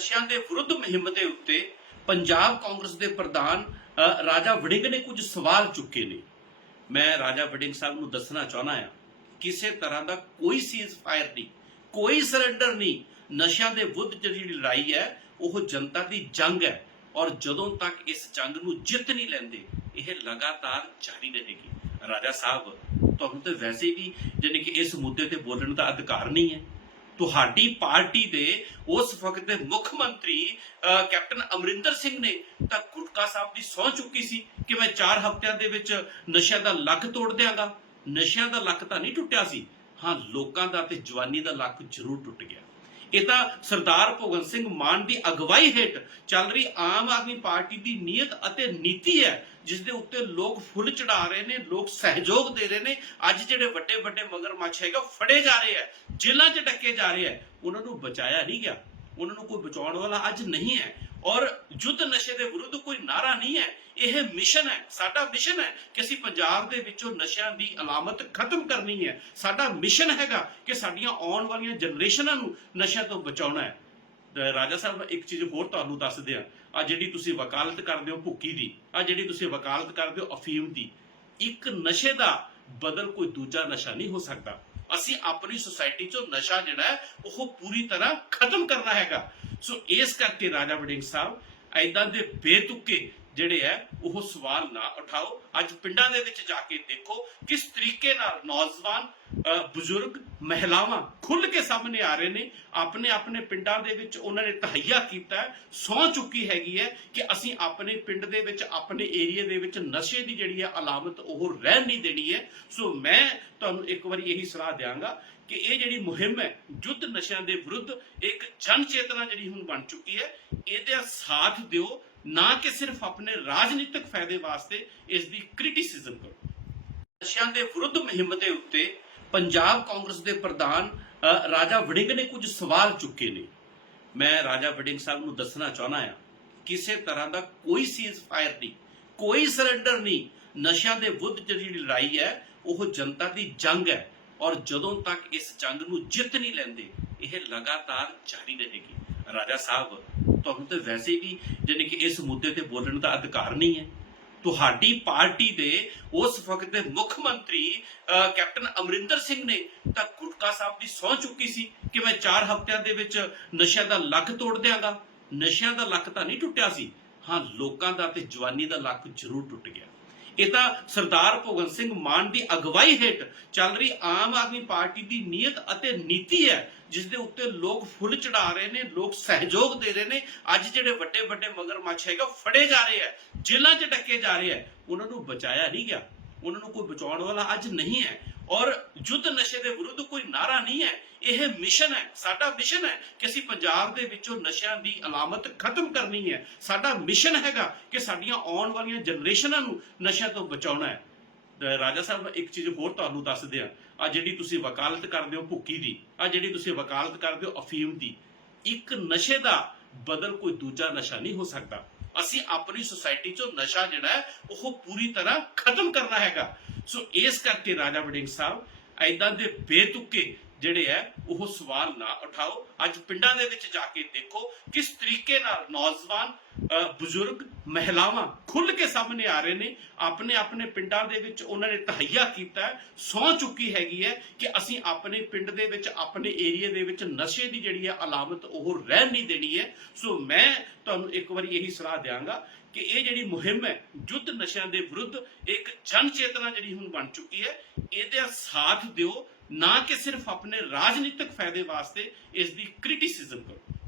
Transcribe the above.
ਨਸ਼ਿਆਂ ਦੇ ਵਿਰੁੱਧ ਮੁਹਿੰਮ ਦੇ ਉੱਤੇ ਪੰਜਾਬ ਕਾਂਗਰਸ ਦੇ ਪ੍ਰਧਾਨ ਰਾਜਾ ਵੜਿੰਗ ਨੇ ਕੁਝ ਸਵਾਲ ਚੁੱਕੇ ਨੇ। ਮੈਂ ਰਾਜਾ ਵੜਿੰਗ ਸਾਹਿਬ ਨੂੰ ਦੱਸਣਾ ਚਾਹਨਾ ਹਾਂ, ਕਿਸੇ ਤਰ੍ਹਾਂ ਦਾ ਕੋਈ ਸੀਜ਼ ਫਾਇਰ ਨਹੀਂ, ਕੋਈ ਸਰੈਂਡਰ ਨਹੀਂ। ਨਸ਼ਿਆਂ ਦੇ ਵਿਰੁੱਧ ਜਿਹੜੀ ਲੜਾਈ ਹੈ, ਉਹ ਜਨਤਾ ਦੀ ਜੰਗ ਹੈ ਔਰ ਜਦੋਂ ਤੱਕ ਇਸ ਜੰਗ ਨੂੰ ਜਿੱਤ ਨਹੀਂ ਲੈਂਦੇ, ਇਹ ਲਗਾਤਾਰ ਜਾਰੀ ਰਹੇਗੀ। ਰਾਜਾ ਸਾਹਿਬ, ਤੁਹਾਨੂੰ ਤੇ ਵੈਸੇ ਵੀ ਜਾਣੀ ਕਿ ਇਸ ਮੁੱਦੇ ਤੇ ਬੋਲਣ ਦਾ ਅਧਿਕਾਰ ਨਹੀਂ ਹੈ। ਤੁਹਾਡੀ ਪਾਰਟੀ ਦੇ ਉਸ ਵਕਤ ਦੇ ਮੁੱਖ ਮੰਤਰੀ ਅਹ, ਕੈਪਟਨ ਅਮਰਿੰਦਰ ਸਿੰਘ ਨੇ ਤਾਂ ਗੁਟਕਾ ਸਾਹਿਬ ਦੀ ਸਹੁੰ ਚੁੱਕੀ ਸੀ ਕਿ ਮੈਂ 4 ਹਫ਼ਤਿਆਂ ਦੇ ਵਿੱਚ ਨਸ਼ਿਆਂ ਦਾ ਲੱਕ ਤੋੜ ਦਿਆਂਗਾ। ਨਸ਼ਿਆਂ ਦਾ ਲੱਕ ਤਾਂ ਨਹੀਂ ਟੁੱਟਿਆ ਸੀ। ਹਾਂ ਲੋਕਾਂ ਦਾ ਤੇ ਜਵਾਨੀ ਦਾ ਲੱਕ ਜ਼ਰੂਰ ਟੁੱਟ ਗਿਆ। ਇਹ ਤਾਂ ਸਰਦਾਰ ਭਗਵੰਤ ਸਿੰਘ ਮਾਨ ਦੀ ਅਗਵਾਈ ਹੇਠ ਚੱਲ ਰਹੀ ਆਮ ਆਦਮੀ ਪਾਰਟੀ ਦੀ ਨੀਅਤ ਅਤੇ ਨੀਤੀ ਹੈ, ਜਿਸ ਦੇ ਉੱਤੇ ਲੋਕ ਫੁੱਲ ਚੜਾ ਰਹੇ ਨੇ, ਲੋਕ ਸਹਿਯੋਗ ਦੇ ਰਹੇ ਨੇ। ਅੱਜ ਜਿਹੜੇ ਵੱਡੇ ਵੱਡੇ ਮਗਰਮੱਛ ਹੈਗਾ ਫੜੇ ਜਾ ਰਹੇ ਹੈ, ਜੇਲ੍ਹਾਂ 'ਚ ਟੱਕੇ ਜਾ ਰਹੇ ਹੈ। ਉਹਨਾਂ ਨੂੰ ਬਚਾਇਆ ਨਹੀਂ ਗਿਆ। ਉਹਨਾਂ ਨੂੰ ਕੋਈ ਬਚਾਉਣ ਵਾਲਾ ਅੱਜ ਨਹੀਂ ਹੈ। ਔਰ ਯੁੱਧ ਨਸ਼ੇ ਦੇ ਵਿਰੁੱਧ ਕੋਈ ਨਾਰਾ ਨਹੀਂ ਹੈ। ਇਹ ਮਿਸ਼ਨ ਹੈ, ਸਾਡਾ ਮਿਸ਼ਨ ਹੈ ਕਿ ਅਸੀਂ ਪੰਜਾਬ ਦੇ ਵਿੱਚੋਂ ਨਸ਼ਿਆਂ ਦੀ ਅਲਾਮਤ ਖਤਮ ਕਰਨੀ ਹੈ। ਸਾਡਾ ਮਿਸ਼ਨ ਹੈਗਾ ਕਿ ਸਾਡੀਆਂ ਆਉਣ ਵਾਲੀਆਂ ਜਨਰੇਸ਼ਨਾਂ ਨੂੰ ਨਸ਼ਿਆਂ ਤੋਂ ਬਚਾਉਣਾ ਹੈ। ਰਾਜਾ ਸਾਹਿਬ ਇੱਕ ਚੀਜ਼ ਹੋਰ ਤੁਹਾਨੂੰ ਦੱਸਦੇ ਆ ਆ ਜਿਹੜੀ ਤੁਸੀਂ ਵਕਾਲਤ ਕਰਦੇ ਹੋ ਭੁੱਕੀ ਦੀ ਆ ਜਿਹੜੀ ਤੁਸੀਂ ਵਕਾਲਤ ਕਰਦੇ ਹੋ ਅਫੀਮ ਦੀ, ਇੱਕ ਨਸ਼ੇ ਦਾ ਬਦਲ ਕੋਈ ਦੂਜਾ ਨਸ਼ਾ ਨਹੀਂ ਹੋ ਸਕਦਾ। ਅਸੀਂ ਆਪਣੀ ਸੁਸਾਇਟੀ ਚੋਂ ਨਸ਼ਾ ਜਿਹੜਾ ਹੈ, ਉਹ ਪੂਰੀ ਤਰ੍ਹਾਂ ਖਤਮ ਕਰਨਾ ਹੈਗਾ। ਸੋ ਇਸ ਕਰਕੇ ਰਾਜਾ ਵੜਿੰਗ ਸਾਹਿਬ, ਐਦਾਂ ਦੇ ਬੇਤੁਕੇ ਜਿਹੜੇ ਹੈ, ਉਹ ਸਵਾਲ ਨਾ ਉਠਾਓ। ਅੱਜ ਪਿੰਡਾਂ ਦੇ ਵਿੱਚ ਜਾ ਕੇ ਦੇਖੋ ਕਿਸ ਤਰੀਕੇ ਨਾਲ ਨੌਜਵਾਨ ਬਜ਼ੁਰਗ, ਮਹਿਲਾਵਾਂ ਖੁੱਲ ਕੇ ਸਾਹਮਣੇ ਆ ਰਹੇ ਨੇ। ਆਪਣੇ ਆਪਣੇ ਪਿੰਡਾਂ ਦੇ ਵਿੱਚ ਉਹਨਾਂ ਨੇ ਤਹਈਆ ਕੀਤਾ ਸੌ ਚੁੱਕੀ ਹੈਗੀ ਹੈ ਕਿ ਅਸੀਂ ਆਪਣੇ ਪਿੰਡ ਦੇ ਵਿੱਚ, ਆਪਣੇ ਏਰੀਆ ਦੇ ਵਿੱਚ ਨਸ਼ੇ ਦੀ ਜਿਹੜੀ ਹੈ ਅਲਾਮਤ ਉਹ ਰਹਿਣ ਨਹੀਂ ਦੇਣੀ ਹੈ। ਸੋ ਮੈਂ ਤੁਹਾਨੂੰ ਇੱਕ ਵਾਰੀ ਇਹੀ ਸਲਾਹ ਦਿਆਂਗਾ ਕਿ ਇਹ ਜਿਹੜੀ ਮੁਹਿੰਮ ਹੈ ਯੁੱਧ ਨਸ਼ਿਆਂ ਦੇ ਵਿਰੁੱਧ ਇੱਕ ਜਨ ਚੇਤਨਾ ਜਿਹੜੀ ਹੁਣ ਬਣ ਚੁੱਕੀ ਹੈ, ਇਹਦਾ ਸਾਥ ਦਿਓ। ਨਾ ਕਿ ਸਿਰਫ ਆਪਣੇ ਰਾਜਨੀਤਿਕ ਫਾਇਦੇ ਵਾਸਤੇ ਇਸ ਦੀ ਕ੍ਰਿਟਿਸਿਜ਼ਮ ਕਰੋ। ਨਸ਼ਿਆਂ ਦੇ ਵਿਰੁੱਧ ਮੁਹਿੰਮ ਦੇ ਉੱਤੇ ਪੰਜਾਬ ਕਾਂਗਰਸ ਦੇ ਪ੍ਰਧਾਨ ਰਾਜਾ ਵੜਿੰਗ ਨੇ ਕੁਝ ਸਵਾਲ ਚੁੱਕੇ ਨੇ। ਮੈਂ ਰਾਜਾ ਵੜਿੰਗ ਸਾਹਿਬ ਨੂੰ ਦੱਸਣਾ ਚਾਹਨਾ ਹਾਂ, ਕਿਸੇ ਤਰ੍ਹਾਂ ਦਾ ਕੋਈ ਸੀਜ਼ ਫਾਇਰ ਨਹੀਂ, ਕੋਈ ਸਰੈਂਡਰ ਨਹੀਂ। ਨਸ਼ਿਆਂ ਦੇ ਵਿਰੁੱਧ ਜਿਹੜੀ ਲੜਾਈ ਹੈ, ਉਹ ਜਨਤਾ ਦੀ ਜੰਗ ਹੈ ਔਰ ਜਦੋਂ ਤੱਕ ਇਸ ਜੰਗ ਨੂੰ ਜਿੱਤ ਨਹੀਂ ਲੈਂਦੇ, ਇਹ ਲਗਾਤਾਰ ਜਾਰੀ ਰਹੇਗੀ। ਰਾਜਾ ਸਾਹਿਬ ਤੁਹਾਨੂੰ ਤੇ ਵੈਸੇ ਵੀ ਜਾਣੀ ਕਿ ਇਸ ਮੁੱਦੇ ਤੇ ਬੋਲਣ ਦਾ ਅਧਿਕਾਰ ਨਹੀਂ ਹੈ। ਤੁਹਾਡੀ ਪਾਰਟੀ ਦੇ ਉਸ ਵਕਤ ਦੇ ਮੁੱਖ ਮੰਤਰੀ ਅਹ, ਕੈਪਟਨ ਅਮਰਿੰਦਰ ਸਿੰਘ ਨੇ ਤਾਂ ਗੁਟਕਾ ਸਾਹਿਬ ਦੀ ਸਹੁੰ ਚੁੱਕੀ ਸੀ ਕਿ ਮੈਂ 4 ਹਫ਼ਤਿਆਂ ਦੇ ਵਿੱਚ ਨਸ਼ਿਆਂ ਦਾ ਲੱਕ ਤੋੜ ਦਿਆਂਗਾ। ਨਸ਼ਿਆਂ ਦਾ ਲੱਕ ਤਾਂ ਨਹੀਂ ਟੁੱਟਿਆ ਸੀ। ਹਾਂ ਲੋਕਾਂ ਦਾ ਤੇ ਜਵਾਨੀ ਦਾ ਲੱਕ ਜ਼ਰੂਰ ਟੁੱਟ ਗਿਆ। ਇਹ ਤਾਂ ਸਰਦਾਰ ਭਗਵੰਤ ਸਿੰਘ ਮਾਨ ਦੀ ਅਗਵਾਈ ਹੇਠ ਚੱਲ ਰਹੀ ਆਮ ਆਦਮੀ ਪਾਰਟੀ ਦੀ ਨੀਅਤ ਅਤੇ ਨੀਤੀ ਹੈ, ਜਿਸ ਦੇ ਉੱਤੇ ਲੋਕ ਫੁੱਲ ਚੜਾ ਰਹੇ ਨੇ, ਲੋਕ ਸਹਿਯੋਗ ਦੇ ਰਹੇ ਨੇ। ਅੱਜ ਜਿਹੜੇ ਵੱਡੇ ਵੱਡੇ ਮਗਰਮੱਛ ਹੈਗਾ ਫੜੇ ਜਾ ਰਹੇ ਹੈ, ਜੇਲ੍ਹਾਂ 'ਚ ਡੱਕੇ ਜਾ ਰਹੇ ਹੈ। ਉਹਨਾਂ ਨੂੰ ਬਚਾਇਆ ਨਹੀਂ ਗਿਆ। ਉਹਨਾਂ ਨੂੰ ਕੋਈ ਬਚਾਉਣ ਵਾਲਾ ਅੱਜ ਨਹੀਂ ਹੈ। ਔਰ ਯੁੱਧ ਨਸ਼ੇ ਦੇ ਵਿਰੁੱਧ ਕੋਈ ਨਾਰਾ ਨਹੀਂ ਹੈ। ਇਹ ਮਿਸ਼ਨ ਹੈ। ਸਾਡਾ ਮਿਸ਼ਨ ਹੈ ਕਿ ਅਸੀਂ ਪੰਜਾਬ ਦੇ ਵਿੱਚੋਂ ਨਸ਼ਿਆਂ ਦੀ ਅਲਾਮਤ ਖਤਮ ਕਰਨੀ ਹੈ। ਸਾਡਾ ਮਿਸ਼ਨ ਹੈਗਾ ਕਿ ਸਾਡੀਆਂ ਆਉਣ ਵਾਲੀਆਂ ਜਨਰੇਸ਼ਨਾਂ ਨੂੰ ਨਸ਼ਿਆਂ ਤੋਂ ਬਚਾਉਣਾ ਹੈ। ਰਾਜਾ ਸਾਹਿਬ, ਇੱਕ ਚੀਜ਼ ਹੋਰ ਤੁਹਾਨੂੰ ਦੱਸਦੇ ਆ ਆ ਜਿਹੜੀ ਤੁਸੀਂ ਵਕਾਲਤ ਕਰਦੇ ਹੋ ਭੁੱਕੀ ਦੀ, ਆ ਜਿਹੜੀ ਤੁਸੀਂ ਵਕਾਲਤ ਕਰਦੇ ਹੋ ਅਫੀਮ ਦੀ, ਇੱਕ ਨਸ਼ੇ ਦਾ ਬਦਲ ਕੋਈ ਦੂਜਾ ਨਸ਼ਾ ਨਹੀਂ ਹੋ ਸਕਦਾ। ਅਸੀਂ ਆਪਣੀ ਸੁਸਾਇਟੀ ਚੋਂ ਨਸ਼ਾ ਜਿਹੜਾ ਹੈ, ਉਹ ਪੂਰੀ ਤਰ੍ਹਾਂ ਖਤਮ ਕਰਨਾ ਹੈਗਾ। ਸੋ ਇਸ ਕਰਕੇ ਰਾਜਾ ਵੜਿੰਗ ਸਾਹਿਬ ਐਦਾਂ ਦੇ ਬੇਤੁਕੇ ਜਿਹੜੇ ਹੈ, ਉਹ ਸਵਾਲ ਨਾ ਉਠਾਓ। ਅੱਜ ਪਿੰਡਾਂ ਦੇ ਵਿੱਚ ਜਾ ਕੇ ਦੇਖੋ ਕਿਸ ਤਰੀਕੇ ਨਾਲ ਨੌਜਵਾਨ ਬਜ਼ੁਰਗ, ਮਹਿਲਾਵਾਂ ਖੁੱਲ ਕੇ ਸਾਹਮਣੇ ਆ ਰਹੇ ਨੇ। ਆਪਣੇ ਆਪਣੇ ਪਿੰਡਾਂ ਦੇ ਵਿੱਚ ਉਹਨਾਂ ਨੇ ਤਹਈਆ ਕੀਤਾ ਸੌ ਚੁੱਕੀ ਹੈਗੀ ਹੈ ਕਿ ਅਸੀਂ ਆਪਣੇ ਪਿੰਡ ਦੇ ਵਿੱਚ, ਆਪਣੇ ਏਰੀਆ ਦੇ ਵਿੱਚ ਨਸ਼ੇ ਦੀ ਜਿਹੜੀ ਹੈ ਅਲਾਮਤ ਉਹ ਰਹਿਣ ਨਹੀਂ ਦੇਣੀ ਹੈ। ਸੋ ਮੈਂ ਤੁਹਾਨੂੰ ਇੱਕ ਵਾਰੀ ਇਹੀ ਸਲਾਹ ਦਿਆਂਗਾ ਕਿ ਇਹ ਜਿਹੜੀ ਮੁਹਿੰਮ ਹੈ ਯੁੱਧ ਨਸ਼ਿਆਂ ਦੇ ਵਿਰੁੱਧ ਇੱਕ ਜਨ ਚੇਤਨਾ ਜਿਹੜੀ ਹੁਣ ਬਣ ਚੁੱਕੀ ਹੈ, ਇਹਦਾ ਸਾਥ ਦਿਓ। ਨਾ ਕਿ ਸਿਰਫ ਆਪਣੇ ਰਾਜਨੀਤਿਕ ਫਾਇਦੇ ਵਾਸਤੇ ਇਸ ਦੀ ਕ੍ਰਿਟਿਸਿਜ਼ਮ ਕਰੋ।